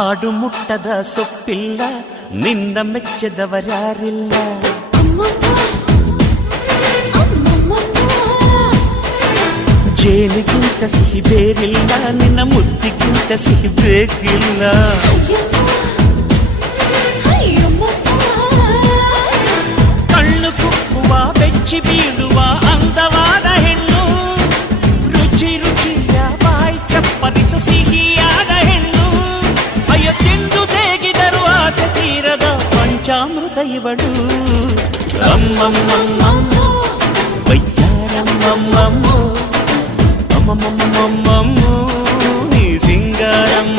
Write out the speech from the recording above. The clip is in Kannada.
ಹಾಡು ಮುಟ್ಟದ ಸೊಪ್ಪಿಲ್ಲ, ನಿನ್ನ ಮೆಚ್ಚದವರ್ಯಾರಿಲ್ಲ. ಜೇನಿಗಿಂತ ಸಿಹಿ ಬೇರಿಲ್ಲ, ನಿನ್ನ ಮುದ್ದಿಗಿಂತ ಸಿಹಿ ಬೇಕಿಲ್ಲ. ಕಣ್ಣು ಕುಕ್ಕುವ ಬೆಚ್ಚಿ ಬೀಳುವ ಅಂದವಾದ ಹೆಣ್ಣು, ರುಚಿ ರುಚಿಯ ಬಾಯಿ ಚಪ್ಪರಿಸ ಸಿಹಿಯಾದ ಹೆಣ್ಣು. ಅಯ್ಯೋ ತಿಂದು ತೇಗಿದರು ಆಸೆ ತೀರದ ಪಂಚಾಮೃತ ಇವಳು. ಅಮ್ಮಮ್ಮಮ್ಮಮ್ಮೋ ವಯ್ಯಾರಮ್ಮಮ್ಮಮ್ಮೋ ಅಮ್ಮಮ್ಮಮ್ಮಮ್ಮೋ ನೀ ಸಿಂಗಾರಮ್ಮ.